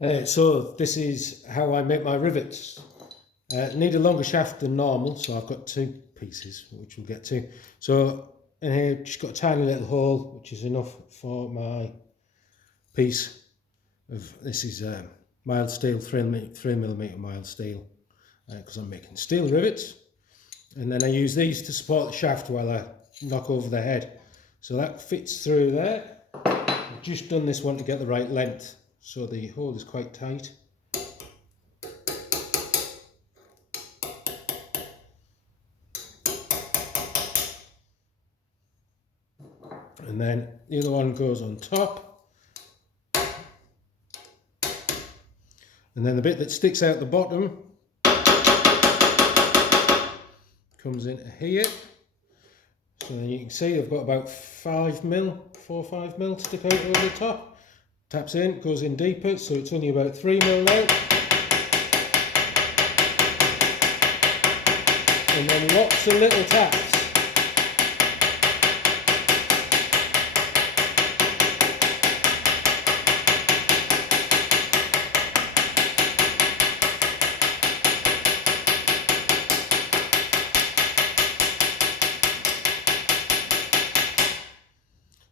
So this is how I make my rivets. Need a longer shaft than normal, so I've got two pieces, which we'll get to. So in here, just got a tiny little hole, which is enough for my piece of, this is mild steel, 3mm mild steel, because I'm making steel rivets. And then I use these to support the shaft while I knock over the head. So that fits through there. I've just done this one to get the right length, so the hole is quite tight. And then the other one goes on top. And then the bit that sticks out the bottom comes into here. So then you can see I've got about 4 or 5 mil stick out over the top. Taps in, goes in deeper, so it's only about 3 mil now. And then lots of little taps.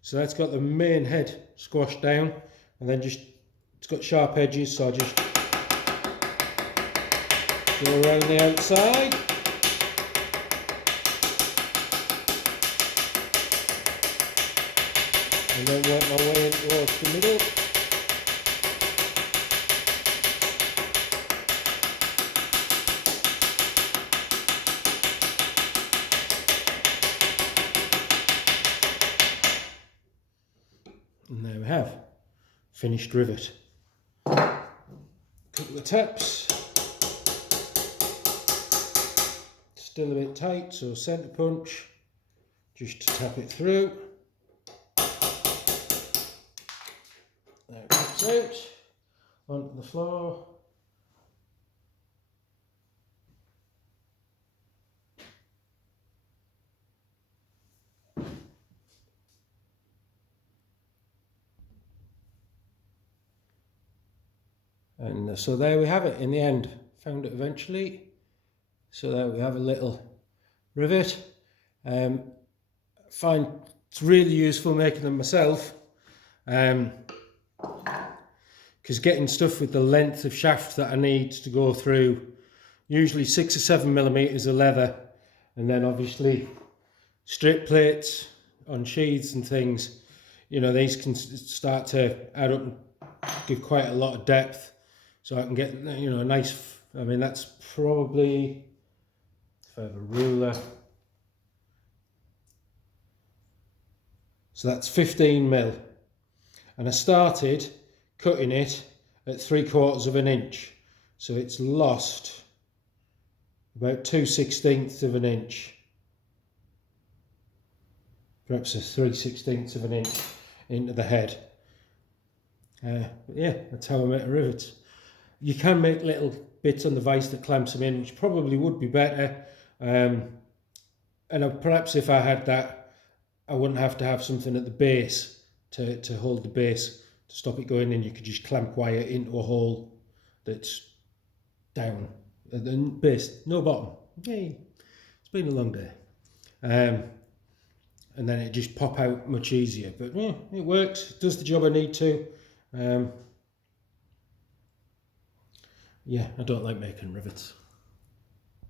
So that's got the main head squashed down, and then just, it's got sharp edges, so I just go around the outside. And then work my way in towards the middle. And there we have finished rivet. Couple of taps. Still a bit tight, so centre punch just to tap it through. There it comes out onto the floor. And so there we have it in the end. Found it eventually. So there we have a little rivet. Find it's really useful making them myself. Because getting stuff with the length of shaft that I need to go through, usually 6 or 7mm of leather, and then obviously strip plates on sheaths and things, you know, these can start to add up and give quite a lot of depth. So I can get, you know, a nice, I mean, that's probably, if I have a ruler, so that's 15mm. And I started cutting it at 3/4 of an inch. So it's lost about 2/16 of an inch. Perhaps a 3/16 of an inch into the head. But yeah, that's how I make a rivet. You can make little bits on the vise that clamps them in, which probably would be better. And perhaps if I had that, I wouldn't have to have something at the base to hold the base to stop it going in. You could just clamp wire into a hole that's down at the base, no bottom. Yay! It's been a long day. And then it just pop out much easier. But yeah, it works. It does the job I need to. Yeah, I don't like making rivets.